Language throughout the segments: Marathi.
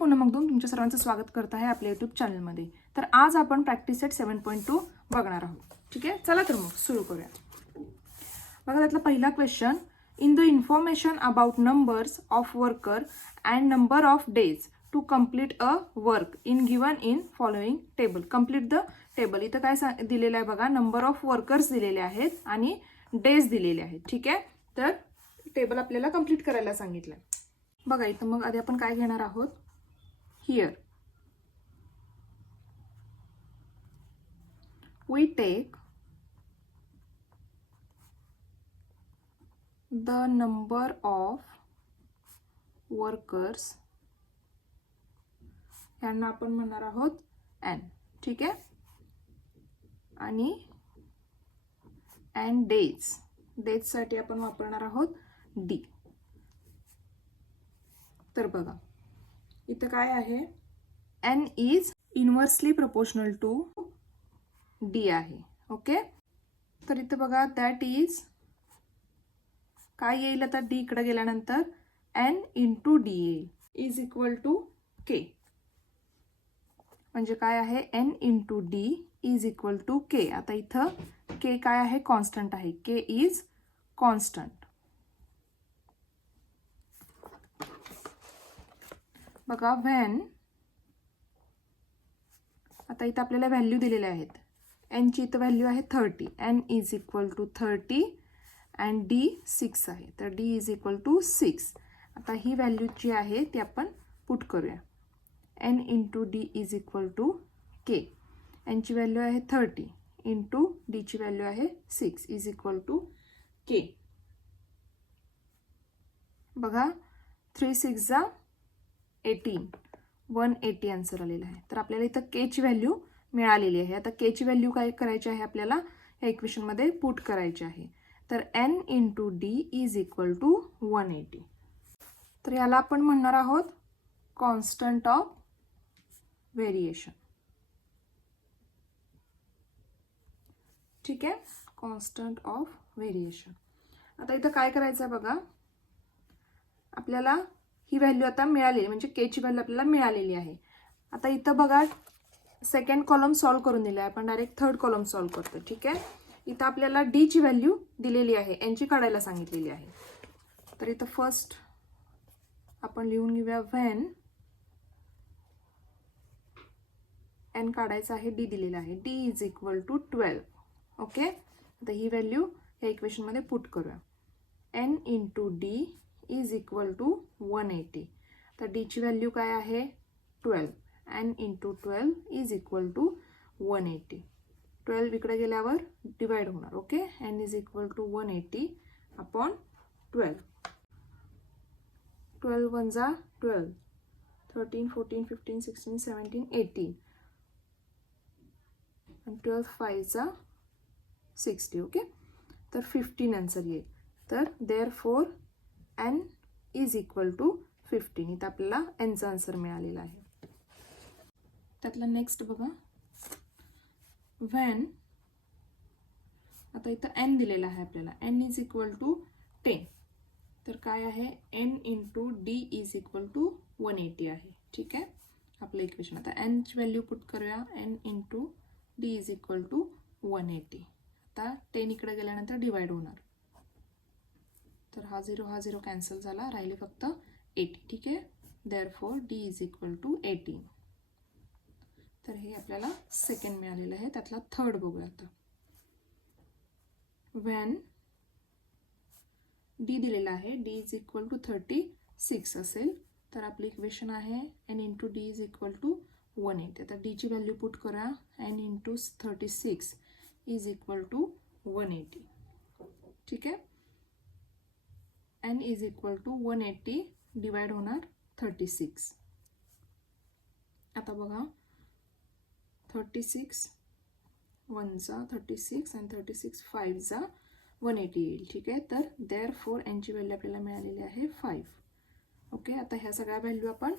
पुन्हा मगदूम तुमच्या सर्वांचं स्वागत करत आहे आपल्या यूट्यूब चॅनलमध्ये. तर आज आपण प्रॅक्टिस सेट 7.2 बघणार आहोत. ठीक आहे, चला तर मग सुरू करूया. बघा त्यातला पहिला question, in the information about numbers of worker and number of days to complete a work in given in following table. Complete the table. इथं काय दिलेलं आहे बघा, नंबर ऑफ वर्कर्स दिलेले आहेत आणि डेज दिलेले आहेत. ठीक आहे, तर टेबल आपल्याला कम्प्लीट करायला सांगितलं. बघा इथं मग आधी आपण काय घेणार आहोत, here we take the number of workers, यांना आपण म्हणणार आहोत एन. ठीक आहे, आणि अँड डेज, डेजसाठी आपण वापरणार आहोत डी. तर बघा इथं काय आहे, N is inversely proportional to D आहे. ओके, तर इथं बघा दॅट इज काय येईल, आता डी इकडे गेल्यानंतर एन इंटू डी येईल, इज इक्वल टू के. म्हणजे काय आहे, N into D is equal to K. आता इथं के काय आहे, कॉन्स्टंट आहे. K is constant. बघा व्हेन, आता इथं आपल्याला व्हॅल्यू दिलेल्या आहेत. एनची इथं व्हॅल्यू आहे 30. N is equal to 30 and D 6 आहे. तर डी इज इक्वल टू 6. आता ही व्हॅल्यू जी आहे ती आपण पुट करूया. N into D is equal to K. एनची व्हॅल्यू आहे 30 इंटू डीची व्हॅल्यू आहे 6 इज इक्वल टू के. बघा 3 6 जा 18, 180 आन्सर आलेला आहे. तर आपल्याला इथं के ची व्हॅल्यू मिळालेली आहे. आता के ची व्हॅल्यू काय करायची आहे, आपल्याला या इक्वेशनमध्ये पुट करायची आहे. तर N into D is equal to 180. तर याला आपण म्हणणार आहोत कॉन्स्टंट ऑफ व्हेरिएशन. ठीक आहे, कॉन्स्टंट ऑफ व्हेरिएशन. आता इथं काय करायचं आहे बघा, आपल्याला ही व्हॅल्यू आता मिळालेली, म्हणजे के ची व्हॅल्यू आपल्याला मिळालेली आहे. आता इथं बघा सेकंड कॉलम सॉल्व करून दिला आहे, आपण डायरेक्ट थर्ड कॉलम सॉल्व करतो. ठीक आहे, इथं आपल्याला डी ची व्हॅल्यू दिलेली आहे, एनची काढायला सांगितलेली आहे. तर इथं फर्स्ट आपण लिहून घेऊया, व्हेन एन काढायचा आहे, डी दिलेला आहे. D is equal to 12. Okay, आता ही व्हॅल्यू या इक्वेशनमध्ये पुट करूया. N into D is equal to 180. तर डीची व्हॅल्यू काय आहे 12. N into 12 is equal to 180. 12 इकडे गेल्यावर डिवाइड होणार. Okay, N is equal to 180 upon 12. 12 1 जा 12, 13 14 15 16 17 18 आणि 12 5 जा 60. ओके, तर 15 आन्सर येईल. तर therefore N is equal to 15. इथं आपल्याला एनचा आन्सर मिळालेला आहे. त्यातला नेक्स्ट बघा, व्हेन, आता इथं एन दिलेला आहे आपल्याला. N is equal to 10. तर काय आहे, N into D is equal to 180 आहे. ठीक आहे, आपलं इक्वेशन. आता एनची व्हॅल्यू पुट करूया. N into D is equal to 180. आता 10 इकडे गेल्यानंतर डिवाइड होणार. तर हा 0 कॅन्सल झाला, राहिले फक्त 80. ठीक आहे, therefore D is equal to 18. तर हे आपल्याला सेकंड मिळालेलं आहे. त्यातला थर्ड बघूया आता. व्हेन डी दिलेला आहे, डी इज इक्वल टू 36 असेल, तर आपलं इक्वेशन आहे N into D is equal to 180. आता डीची व्हॅल्यू पुट करा. N into 36 is equal to 180. ठीक आहे, N is equal to 180 divide होणार 36. आता बघा 36 1 जा 36 आणि 36 5 जा 180 येईल. ठीक आहे, तर देअरफॉर एनची व्हॅल्यू आपल्याला मिळालेली आहे 5. ओके, आता ह्या सगळ्या व्हॅल्यू आपण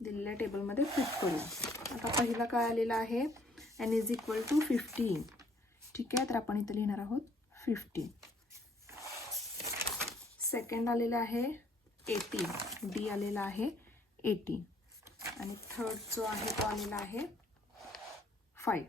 दिलेल्या टेबलमध्ये पुट करूया. आता पहिला काय आलेला आहे, एन इज इक्वल टू 15. ठीक आहे, तर आपण इथं लिहिणार आहोत 15. सेकंड आलेला आहे 18. डी आलेला आहे 18. आणि थर्ड जो आहे तो आलेला आहे 5.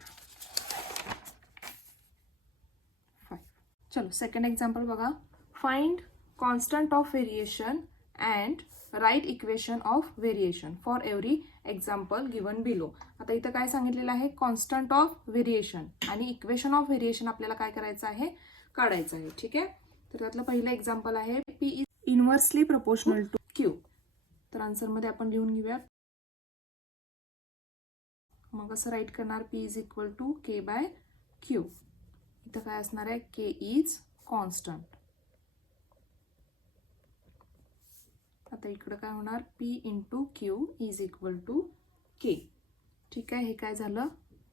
चलो सेकंड एक्झाम्पल बघा. Find constant of variation and write equation of variation for every example given below. आता इथं काय सांगितलेलं आहे, कॉन्स्टंट ऑफ व्हेरिएशन आणि इक्वेशन ऑफ व्हेरिएशन आपल्याला काय करायचं आहे, काढायचं आहे. ठीक आहे. तर त्यातलं पहिलं एक्झाम्पल आहे P is inversely proportional to Q. तर आन्सरमध्ये आपण लिहून घेऊया. मग असं राईट करणार P is equal to K by Q. इथं काय असणार आहे, के इज कॉन्स्टंट. आता इकडं काय होणार, P into Q is equal to K. ठीक आहे. हे काय झालं,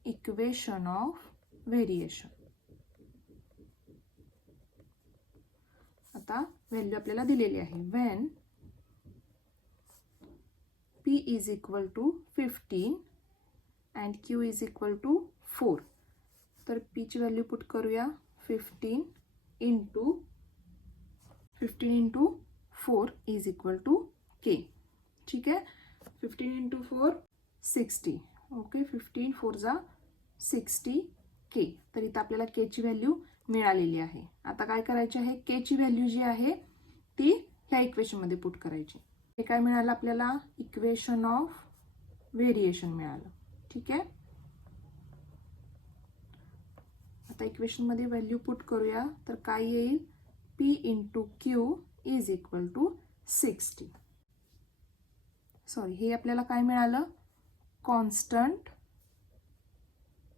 इक्वेशन ऑफ व्हेरिएशन. आता व्हॅल्यू आपल्याला दिलेली आहे. When P is equal to 15 and Q is equal to 4. तर पी ची व्हॅल्यू पुट करूया. 15 into 4 is equal to K. ठीक आहे. 15 इंटू 4 60. ओके. 15 4 जा 60 के. तर इथं आपल्याला के ची व्हॅल्यू मिळालेली आहे. आता काय करायचे आहे, के ची व्हॅल्यू जी आहे ती ह्या इक्वेशनमध्ये पुट करायची. हे काय मिळालं आपल्याला, इक्वेशन ऑफ व्हेरिएशन मिळालं. ठीक आहे. आता इक्वेशनमध्ये व्हॅल्यू पुट करूया. तर काय येईल, P into Q is equal to 60. Sorry, हे आपल्याला काय मिळालं, कॉन्स्टंट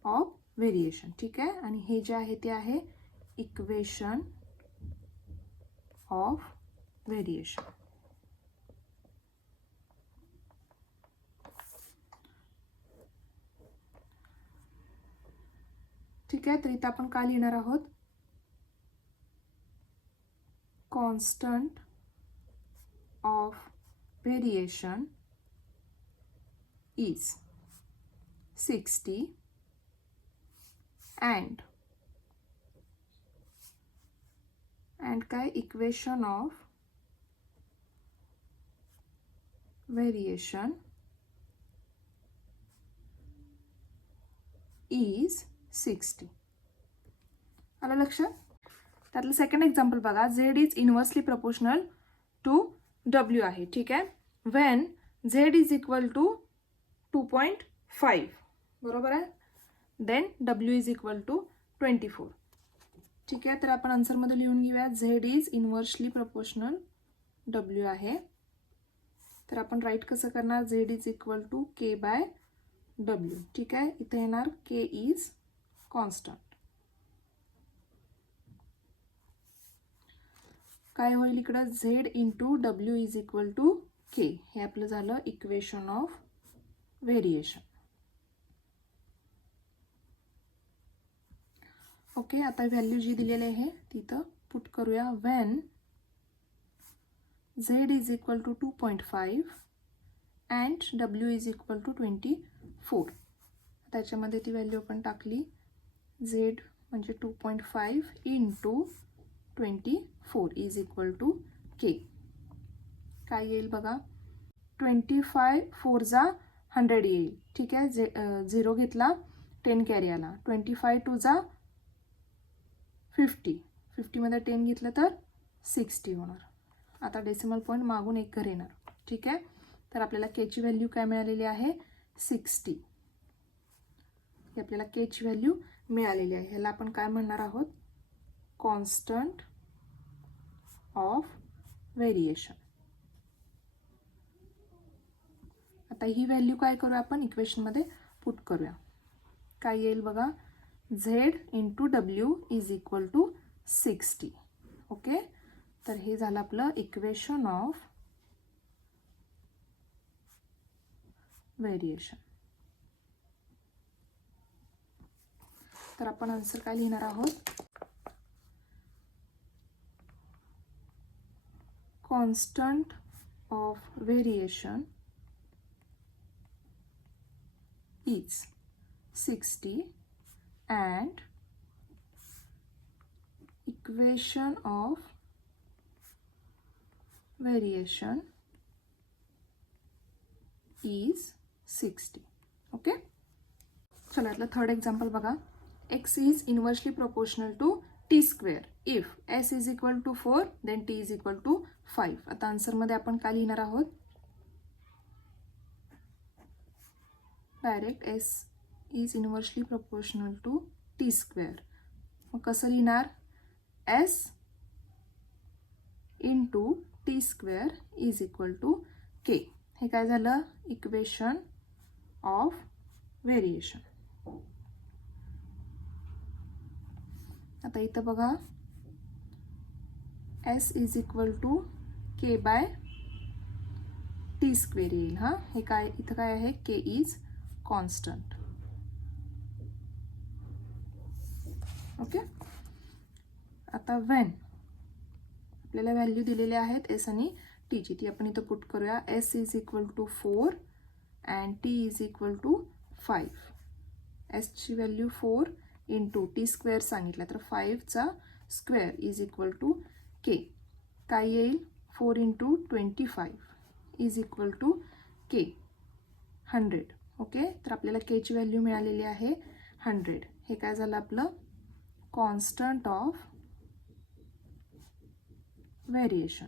ऑफ व्हेरिएशन. ठीक आहे. आणि हे जे आहे ते आहे इक्वेशन ऑफ व्हेरिएशन. ठीक आहे. तर इथं आपण काय लिहिणार आहोत, constant of variation is 60 and काय, इक्वेशन ऑफ व्हेरिएशन इज 60. आलं लक्षात. त्यातलं सेकंड एक्झाम्पल बघा. Z is inversely proportional to W आहे. ठीक आहे. When Z is equal to 2.5. बरोबर आहे. Then W is equal to 24. ठीक आहे. तर आपण आन्सरमध्ये लिहून घेऊया. Z is inversely proportional W आहे. तर आपण राईट कसं करणार, Z is equal to K by W. ठीक आहे. इथे येणार के इज कॉन्स्टंट. काय होईल इकडं, Z into W is equal to K. हे आपलं झालं इक्वेशन ऑफ व्हेरिएशन. ओके. आता व्हॅल्यू जी दिलेली आहे तिथं पुट करूया. When Z is equal to 2.5 and W is equal to 24. त्याच्यामध्ये ती व्हॅल्यू आपण टाकली. झेड म्हणजे 2.5 into 24 is equal to K. काय येईल बघा, 25 4 जा 100 येईल. ठीक आहे. 0 घेतला, 10 कॅरी आला. 25 2 जा 50. 50 मध्ये 10 घेतलं तर 60 होणार. आता डेसिमल पॉईंट मागून एक घर येणार. ठीक आहे. तर आपल्याला के ची व्हॅल्यू काय मिळालेली आहे, 60. ही आपल्याला के ची व्हॅल्यू मिळालेली आहे. ह्याला आपण काय म्हणणार आहोत, कॉन्स्टंट ऑफ व्हेरिएशन. आता ही व्हॅल्यू काय करूया आपण इक्वेशनमध्ये पुट करूया. काय येईल बघा, Z into W is equal to 60. Okay. तर हे झालं आपलं इक्वेशन ऑफ व्हेरिएशन. तर आपण आन्सर काय लिहिणार आहोत, constant of variation is 60 and equation of variation is 60. Okay, चला यातलं थर्ड एक्झाम्पल बघा. x is inversely proportional to T square if s is equal to 4 then t is equal to 5. आता आन्सरमध्ये आपण काय लिहिणार आहोत? Direct s is inversely proportional to T square. मग कसं लिहिणार? s into T square is equal to k. हे काय झालं? Equation of variation. आता इथं बघा s is equal to k by T square येईल. हा, हे काय इथं काय आहे? k is constant. ओके, आता व्हेन आपल्याला व्हॅल्यू दिलेल्या आहेत s आणि t ची, ती आपण इथं पुट करूया. s is equal to 4 and t is equal to 5. s ची व्हॅल्यू 4 इंटू टी स्क्वेअर सांगितलं तर 5चा square is equal to k. काय येईल? 4 into 25 is equal to k 100. Okay, तर आपल्याला k ची व्हॅल्यू मिळालेली आहे 100. हे काय झालं आपलं? Constant of variation.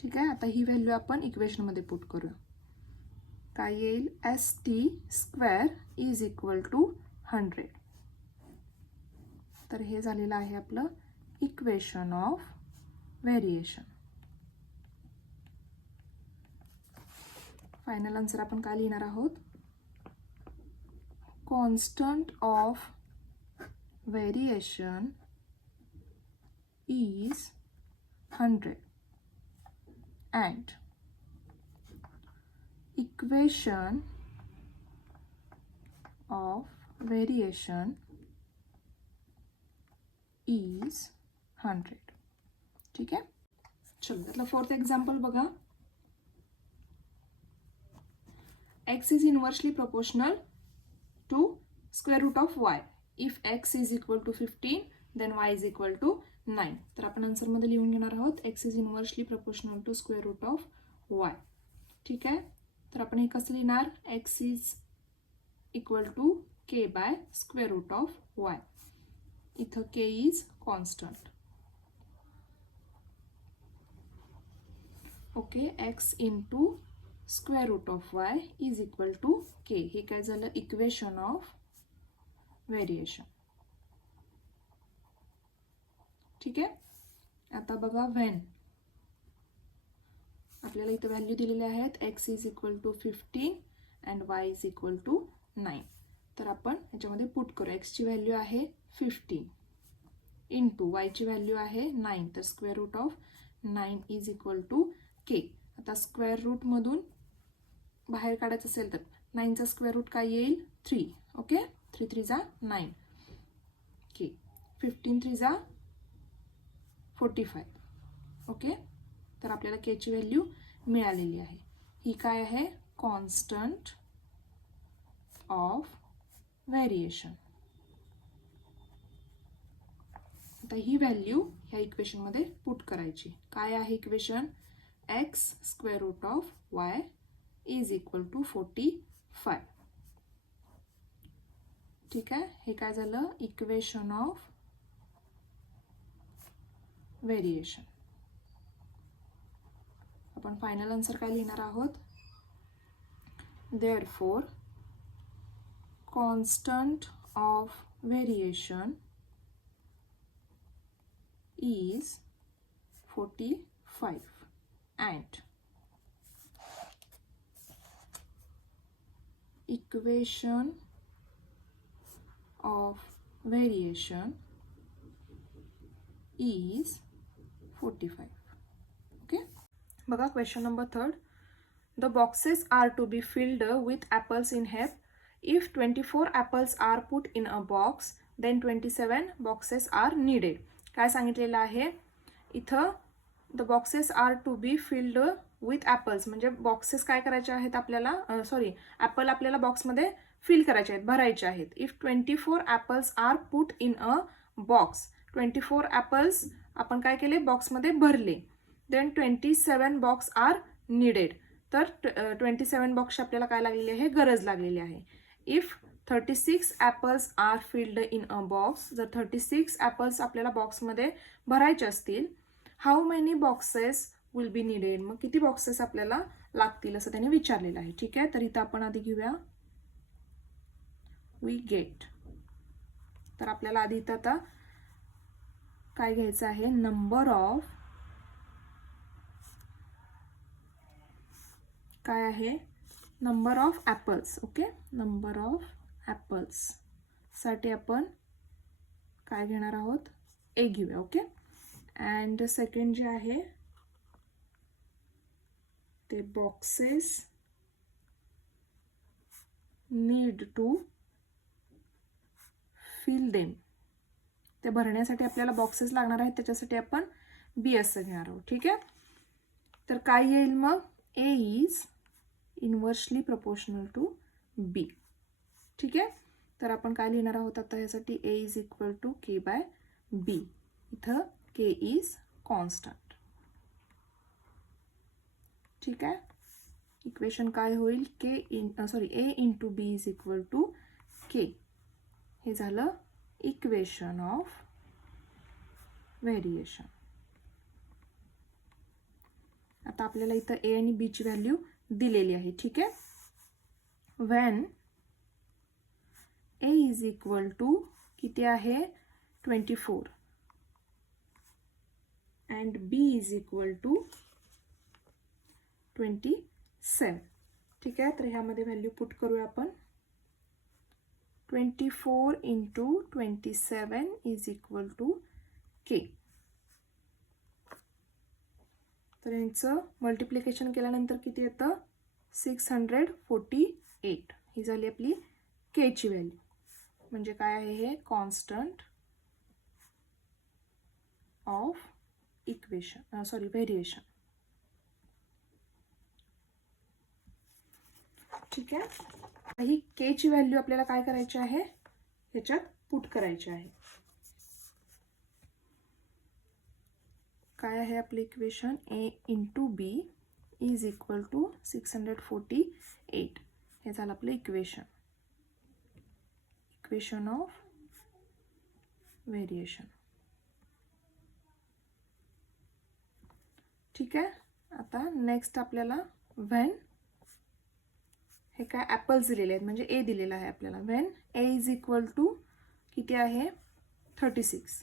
ठीक आहे, आता ही व्हॅल्यू आपण इक्वेशनमध्ये पुट करूया. काय येईल? st square is equal to 100. तर हे झालेलं आहे आपलं equation of variation. Final answer आपण काय लिहिणार आहोत? Constant of variation is 100 and equation of variation is 100. ठीक आहे, चलो त्यातलं फोर्थ एक्झाम्पल बघा. x is inversely proportional to square root of y. If x is equal to 15 then y is equal to 9. तर आपण आन्सरमध्ये लिहून घेणार आहोत x is inversely proportional to square root of y. ठीक आहे, तर आपण हे कसं लिहिणार? x is equal to k by square root of y. इथं k is constant. Okay, x into square root of y is equal to k. हे काय झालं? Equation of variation. ठीक आहे, आता बघा व्हेन आपल्याला इथं व्हॅल्यू दिलेले आहेत x is equal to 15 and y is equal to 9. तर आपण याच्यामध्ये पुट करू. x ची व्हॅल्यू आहे 15 इंटू y ची व्हॅल्यू आहे 9. तर square root of 9 is equal to k. आता स्क्वेअर रूटमधून बाहेर काढायचं असेल तर 9चा स्क्वेअर रूट काय येईल? 3. ओके, 3 3 जा 9 k. 15 3 जा 45. ओके, तर आपल्याला k ची व्हॅल्यू मिळालेली आहे. ही काय आहे? Constant of variation. आता ही व्हॅल्यू ह्या इक्वेशनमध्ये पुट करायची. काय आहे equation? x square root of y is equal to 45. ठीक आहे, हे काय झालं? Equation of variation. आपण फायनल आन्सर काय लिहिणार आहोत? Therefore constant of variation is 45 and equation of variation is 45. Okay, बघा question number 3. The boxes are to be filled with apples in heap. If 24 apples are put in a box, then 27 boxes are needed. काय सांगितलेलं आहे इथं? The boxes are to be filled with apples. म्हणजे बॉक्सेस काय करायचे आहेत आपल्याला? ॲपल आपल्याला बॉक्समध्ये फिल करायचे आहेत, भरायचे आहेत. If 24 apples are put in a box. 24 apples आपण काय केले? बॉक्समध्ये भरले. Then 27 box are needed. तर 27 बॉक्सची आपल्याला काय लागलेली आहे, गरज लागलेली आहे. If 36 apples are filled in a box, जर 36 ॲपल्स आपल्याला बॉक्समध्ये भरायचे असतील, how many boxes will be needed, मग किती बॉक्सेस आपल्याला लागतील असं त्यांनी विचारलेलं आहे. ठीक आहे, तर इथं आपण आधी घेऊया वी गेट. तर आपल्याला आधी इथं आता काय घ्यायचं आहे, नंबर ऑफ, काय आहे, number of apples. Okay, number of apples साठी आपण काय घेणार आहोत, ए घेऊया. ओके, अँड सेकंड जे आहे ते boxes need to fill them, ते भरण्यासाठी आपल्याला बॉक्सेस लागणार आहेत, त्याच्यासाठी आपण बी असं घेणार आहोत. ठीक आहे, तर काय येईल मग, A is inversely proportional to B. ठीक आहे, तर आपण काय लिहिणार आहोत आता यासाठी, A is equal to K by B. इथं के इज कॉन्स्टंट. ठीक आहे, इक्वेशन काय होईल, K A into B is equal to K. हे झालं इक्वेशन ऑफ व्हेरिएशन. आता आपल्याला इथं ए आणि बी ची व्हॅल्यू दिलेली आहे. ठीक आहे, when A is equal to किती आहे, 24 and B is equal to 27. ठीक आहे, तर ह्यामध्ये व्हॅल्यू पुट करूया आपण. 24 इंटू 27 इज इक्वल टू के. तर यांचं मल्टिप्लिकेशन केल्यानंतर किती येतं, 648. ही झाली आपली के ची व्हॅल्यू. म्हणजे काय आहे, हे कॉन्स्टंट ऑफ इक्वेशन, व्हेरिएशन. ठीक आहे, ही के ची व्हॅल्यू आपल्याला काय करायची आहे, ह्याच्यात पुट करायची आहे. काय आहे आपले equation, A into B is equal to 648. हे झालं आपलं इक्वेशन, इक्वेशन ऑफ व्हेरिएशन. ठीक आहे, आता नेक्स्ट आपल्याला व्हेन, हे काय ॲपल्स दिलेले आहेत म्हणजे ए दिलेला आहे आपल्याला. When A is equal to किती आहे, 36.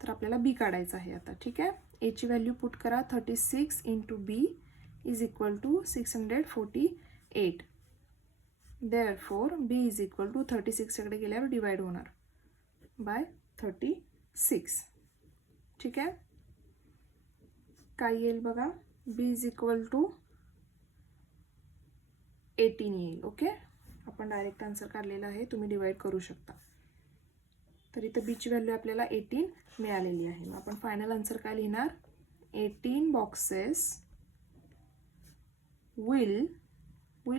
तर आपल्याला बी काढायचं आहे आता. ठीक आहे, ए ची व्हॅल्यू पुट करा, 36 into B is equal to 648. Therefore B is equal to 36 कडे गेल्यावर डिवाइड होणार बाय 36. ठीक आहे, काय येईल बघा, बी इज इक्वल टू 18 येईल. ओके, आपण डायरेक्ट आन्सर काढलेला आहे, तुम्ही डिवाइड करू शकता. तर इथं बी ची व्हॅल्यू आपल्याला 18 मिळालेली आहे. मग आपण फायनल आन्सर काय लिहिणार, 18 बॉक्सेस विल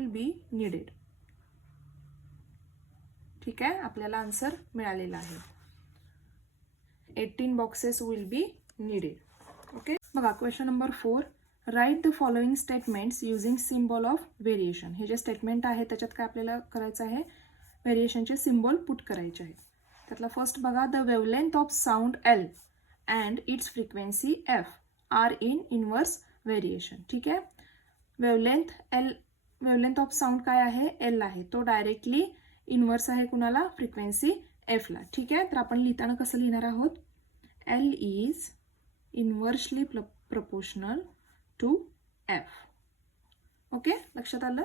बी नीडेड. ठीक आहे, आपल्याला आन्सर मिळालेला आहे, 18 boxes will be needed. Okay, बघा question number 4. Write the following statements using symbol of variation. हे जे स्टेटमेंट आहे त्याच्यात काय आपल्याला करायचं आहे, व्हेरिएशनचे सिम्बॉल पुट करायचे आहेत. त्यातला फर्स्ट बघा, the wavelength of sound L and it's frequency F are in inverse variation. ठीक आहे, वेवलेंथ ऑफ साऊंड काय आहे, एल आहे, तो डायरेक्टली इनवर्स आहे कुणाला, फ्रिक्वेन्सी एफला. ठीक आहे, तर आपण लिहिताना कसं लिहिणार आहोत, L is inversely proportional to F. Okay, लक्षात आलं.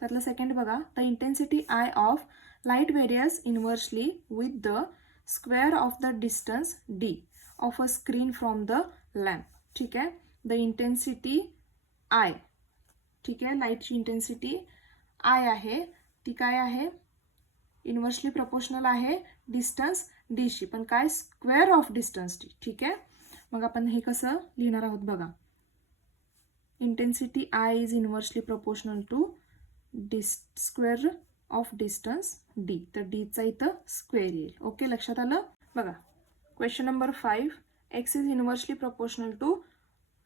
त्यातलं सेकंड बघा, the intensity I of light varies inversely with the square of the distance D of a screen from the lamp. ठीक आहे, द इंटेन्सिटी आय, ठीक आहे, लाईटची इंटेन्सिटी आय आहे, ती काय आहे, इनवर्सली प्रपोर्शनल आहे डिस्टन्स डीशी, पण काय, स्क्वेअर ऑफ डिस्टन्स डी. ठीक आहे, मग आपण हे कसं लिहिणार आहोत बघा, intensity I is inversely proportional to square of distance D. तर डीचा इथं स्क्वेअर येईल. ओके, लक्षात आलं. बघा question number 5, X is inversely proportional to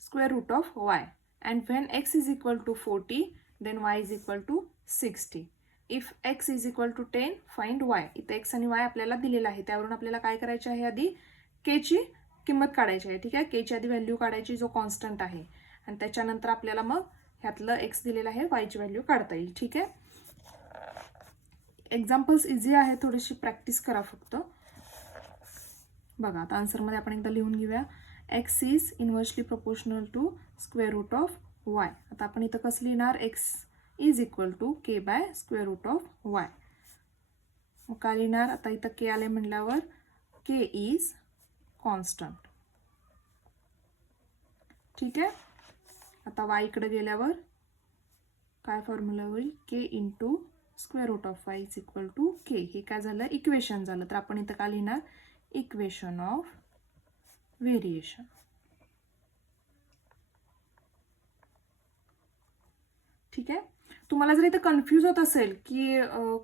square root of Y. and when x is equal to 40 then y is equal to 60. if x is equal to 10 find y. इथे x आणि y आपल्याला दिलेला आहे, त्यावरून आपल्याला काय करायचे आहे, आधी k ची किंमत काढायची आहे. ठीक आहे, k ची आधी व्हॅल्यू काढायची जो कॉन्स्टंट आहे, आणि त्याच्यानंतर आपल्याला मग ह्यातलं x दिलेलं आहे y ची व्हॅल्यू काढता येईल. ठीक आहे, एक्झाम्पल्स इझी आहे, थोडीशी प्रॅक्टिस करा फक्त. बघा आता आन्सरमध्ये आपण एकदा लिहून घेऊया. x is inversely proportional to square root of y. आता आपण इथं कसं लिहिणार, x is equal to k by square root of y. मग काय लिहिणार, आता इथं k आले म्हणल्यावर k इज कॉन्स्टंट. ठीक आहे, आता y इकडे गेल्यावर काय फॉर्म्युला होईल, k into square root of y is equal to k. हे काय झालं, इक्वेशन झालं. तर आपण इथं काय लिहिणार, इक्वेशन ऑफ व्हेरिएशन. ठीक आहे, तुम्हाला जर इथं कन्फ्यूज होत असेल की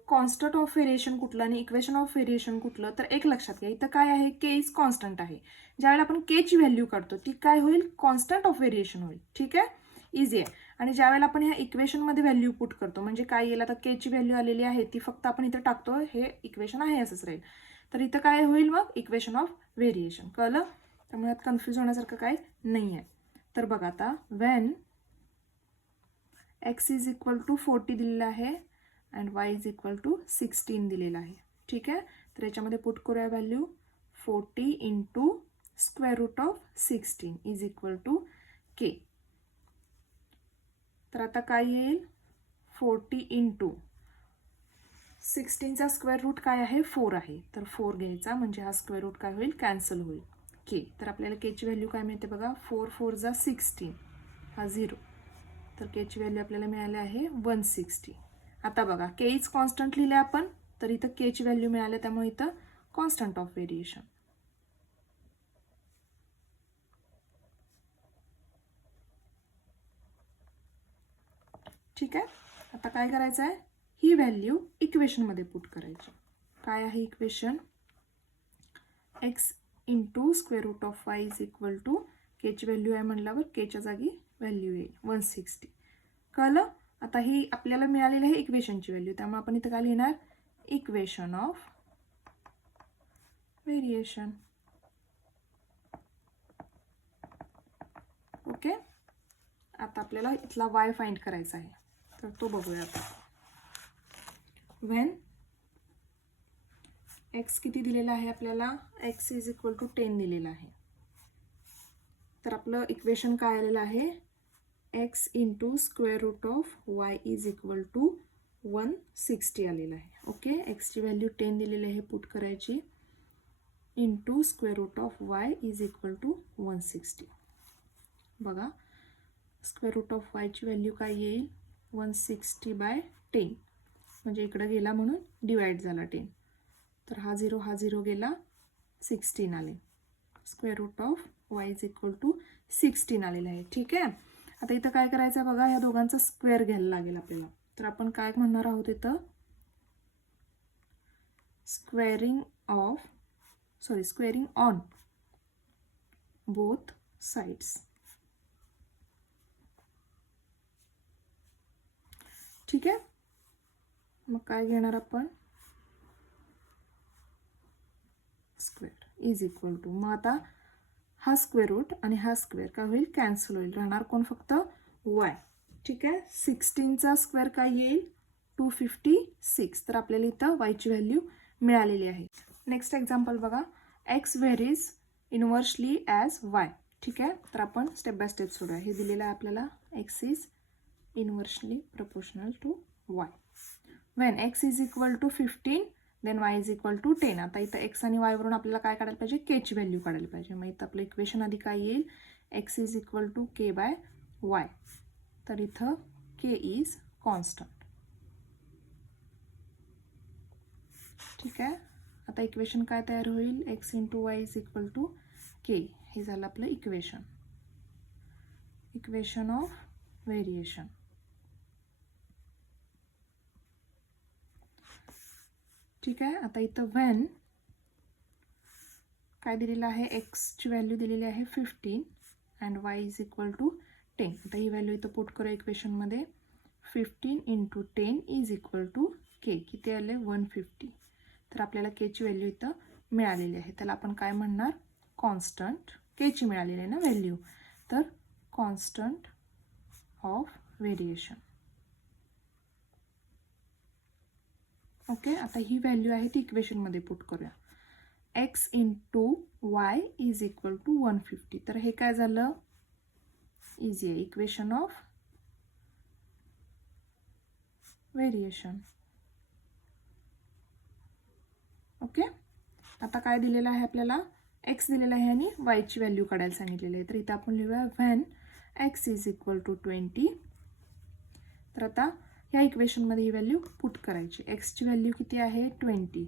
कॉन्स्टंट ऑफ व्हेरिएशन कुठलं आणि इक्वेशन ऑफ व्हेरिएशन कुठलं, तर एक लक्षात घ्या, इथं काय आहे, के इज कॉन्स्टंट आहे. ज्यावेळेला आपण के ची व्हॅल्यू काढतो ती काय होईल, कॉन्स्टंट ऑफ व्हेरिएशन होईल. ठीक आहे, इझी आहे. आणि ज्यावेळेला आपण ह्या इक्वेशनमध्ये व्हॅल्यू पुट करतो, म्हणजे काय येईल, आता के ची व्हॅल्यू आलेली आहे ती फक्त आपण इथं टाकतो, हे इक्वेशन आहे असंच राहील. तर इथं काय होईल मग, इक्वेशन ऑफ व्हेरिएशन. कळलं, त्यामुळे यात कन्फ्यूज होण्यासारखं काय नाही आहे. तर बघा आता, when x is equal to 40 दिलेलं आहे and y is equal to 16 दिलेलं आहे. ठीक आहे, तर याच्यामध्ये पुट करूया value, 40 into square root of 16 is equal to k. तर आता काय येईल, 40 इंटू 16चा स्क्वेअर रूट काय आहे, 4 आहे. तर 4 घ्यायचा, म्हणजे हा स्क्वेअर रूट काय होईल, कॅन्सल होईल, k. तर आपल्याला k ची व्हॅल्यू काय मिळते बघा, 4 4 जा 16, हा 0. तर के ची व्हॅल्यू आपल्याला मिळाली आहे 160. आता बघा, के इज कॉन्स्टंट लिहिले आपण, तर इथं के ची व्हॅल्यू मिळाली, त्यामुळे इथं कॉन्स्टंट ऑफ व्हेरिएशन. ठीक आहे, आता काय करायचं आहे, ही व्हॅल्यू इक्वेशनमध्ये पुट करायची. काय आहे equation, x into square root of y is equal to, K ची व्हॅल्यू आहे म्हणल्यावर के च्या जागी व्हॅल्यू येईल 160. कळलं, आता ही आपल्याला मिळालेली आहे इक्वेशनची व्हॅल्यू, त्यामुळे आपण इथं काय लिहिणार, इक्वेशन ऑफ व्हेरिएशन. ओके, आता आपल्याला इथला y फाइंड करायचा आहे, तर तो बघूया आता. वेन x किती दिलेला आहे आपल्याला, x इज इक्वल टू 10 दिलेला आहे. तर आपलं इक्वेशन काय आलेलं आहे, x into square root of y is equal to 160 आलेलं आहे. ओके, x ची व्हॅल्यू 10 दिलेली आहे, पुट करायची, into square root of y is equal to 160. बघा, स्क्वेअर रूट ऑफ y ची व्हॅल्यू काय येईल, 160 बाय 10, म्हणजे इकडं गेला म्हणून डिवाइड झाला 10. तर हा 0 गेला, 16 आले. Square root of y is equal to 16 आलेलं आहे. ठीक आहे, आता इथं काय करायचं आहे बघा, ह्या दोघांचा स्क्वेअर घ्यायला लागेल आपल्याला. तर आपण काय म्हणणार आहोत इथं, स्क्वेअरिंग ऑन बोथ साइड्स. ठीक आहे, मग काय घेणार आपण, स्क्वेअर इज इक्वल टू, मग आता हा स्क्वेअर रूट आणि हा स्क्वेअर काय होईल, कॅन्सल होईल, राहणार कोण, फक्त y. ठीक आहे, 16चा स्क्वेअर काय येईल, 256. तर आपल्याला इथं y ची व्हॅल्यू मिळालेली आहे. नेक्स्ट एक्झाम्पल बघा, x varies inversely as y. ठीक आहे, तर आपण स्टेप बाय स्टेप सोडूया. हे दिलेलं आहे आपल्याला, x is inversely proportional to y. When x is equal to 15 then y is equal to 10. आता इथं x आणि y वरून आपल्याला काय काढायला पाहिजे, k ची व्हॅल्यू काढायला पाहिजे. मग इथं आपलं इक्वेशन आधी काय येईल, x is equal to k by y. तर इथं k इज कॉन्स्टंट. ठीक आहे, आता इक्वेशन काय तयार होईल, x into y is equal to k. हे झालं आपलं इक्वेशन ऑफ व्हेरिएशन. ठीक आहे, आता इथं वेन काय दिलेलं आहे, x ची व्हॅल्यू दिलेली आहे 15 and y is equal to 10. आता ही व्हॅल्यू इथं पुट करूया इक्वेशनमध्ये. 15 × 10 इज इक्वल टू के. किती आले? 150. तर आपल्याला केची व्हॅल्यू इथं मिळालेली आहे. त्याला आपण काय म्हणणार? कॉन्स्टंट. केची मिळालेली आहे ना व्हॅल्यू, तर कॉन्स्टंट ऑफ व्हेरिएशन. ओके, आता ही व्हॅल्यू आहे ती इक्वेशनमध्ये पुट करूया. x × y is equal to 150. तर हे काय झालं? इझी आहे, इक्वेशन ऑफ व्हेरिएशन. ओके, आता काय दिलेलं आहे आपल्याला? x दिलेला आहे आणि y ची व्हॅल्यू काढायला सांगितलेली आहे. तर इथं आपण लिहूया when x is equal to 20. तर आता ह्या इक्वेशनमध्ये ही व्हॅल्यू पुट करायची. x ची व्हॅल्यू किती आहे? 20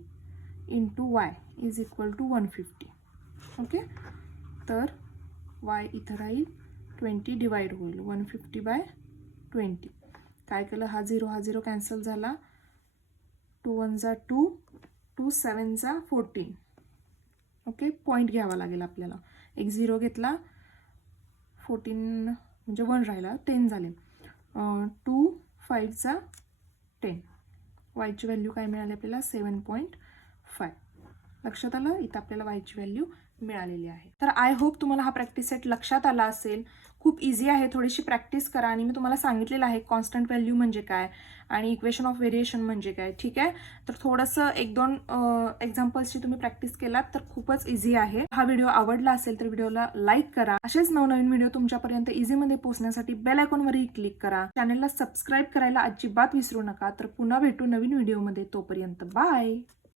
× y is equal to 150. Okay, तर y इथं राहील 20 डिवाइड होईल 150/20. काय केलं? हा 0 कॅन्सल झाला. 2 1 जा 2, 2 7 जा 14. ओके, पॉईंट घ्यावा लागेल आपल्याला. एक 0 घेतला, 14 म्हणजे 1 राहिला, 10 झाले. 2 5 जा 10. वायची व्हॅल्यू काय मिळाली आपल्याला? 7.5. लक्षात आलं? इथं आपल्याला वायची व्हॅल्यू मिळालेली आहे. तर आय होप तुम्हाला हा प्रॅक्टिस सेट लक्षात आला असेल. खूप इझी आहे, थोडीशी प्रॅक्टिस करा. आणि मी तुम्हाला सांगितलेलं आहे कॉन्स्टंट व्हॅल्यू म्हणजे काय आणि इक्वेशन ऑफ व्हेरिएशन म्हणजे काय. ठीक आहे, तर थोडंसं 1-2 एक्झाम्पल्सची तुम्ही प्रॅक्टिस केलात तर खूपच इझी आहे. हा व्हिडिओ आवडला असेल तर व्हिडिओला लाईक करा. असेच नवनवीन व्हिडिओ तुमच्यापर्यंत इझीमध्ये पोहोचण्यासाठी बेल आयकॉनवरही क्लिक करा. चॅनलला सबस्क्राईब करायला अजिबात विसरू नका. तर पुन्हा भेटू नवीन व्हिडिओमध्ये. तोपर्यंत बाय.